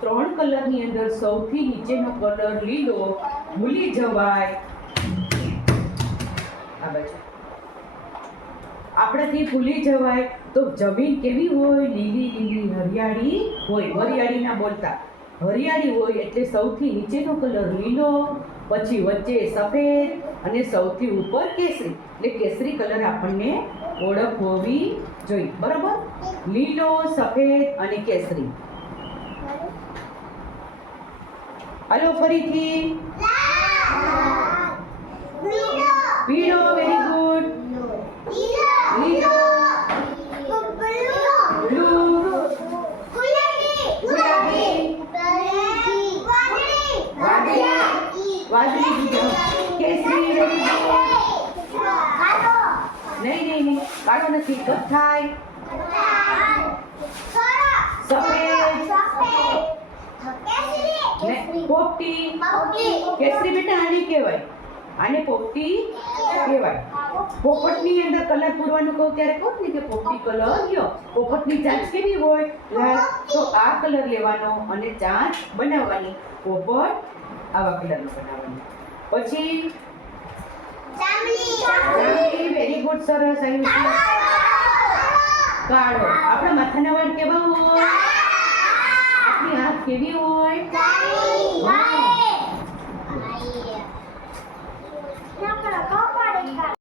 ત્રણ કલરની અંદર સૌથી નીચેનો કલર લીલો, ભૂલી જવાય. આ બાજુ. આપણાથી ભૂલી જવાય. તો જમીન કેવી હોય? લીલી લીલી, હરિયાળી હોય. હરિયાળી ના બોલતા. હરિયાળી હોય એટલે સૌથી નીચેનો કલર લીલો, પછી વચ્ચે સફેદ અને સૌથી ઉપર કેસરી. એટલે કેસરી કલર આપણને ઓળખ હોવી જોઈએ. બરાબર? લીલો, સફેદ અને કેસરી. હાલો ફરીથી. પીળો વેરી ગુડ લીલો બ્લુ. વાદળી કીધું કેસરી વેરી ગુડ નહીં નહીં નહીં. કાળો નથી. કથ્થાઈ ને પોપટી. કેસરી બેટા આને કહેવાય. આને પોપટી કહેવાય. પોપટની અંદર કલર પૂરવાનું કહું ત્યારે કહું ને કે પોપટી કલર લ્યો. પોપટની ચાંચ કેવી હોય? તો આ કલર લેવાનો અને ચાંચ બનાવવાની. પોપટ આવા કલર બનાવવાની. પછી વેરી ગુડ સરસ કાળો. આપણા માથાના વાળ કેવા હોય? આપણી આંખ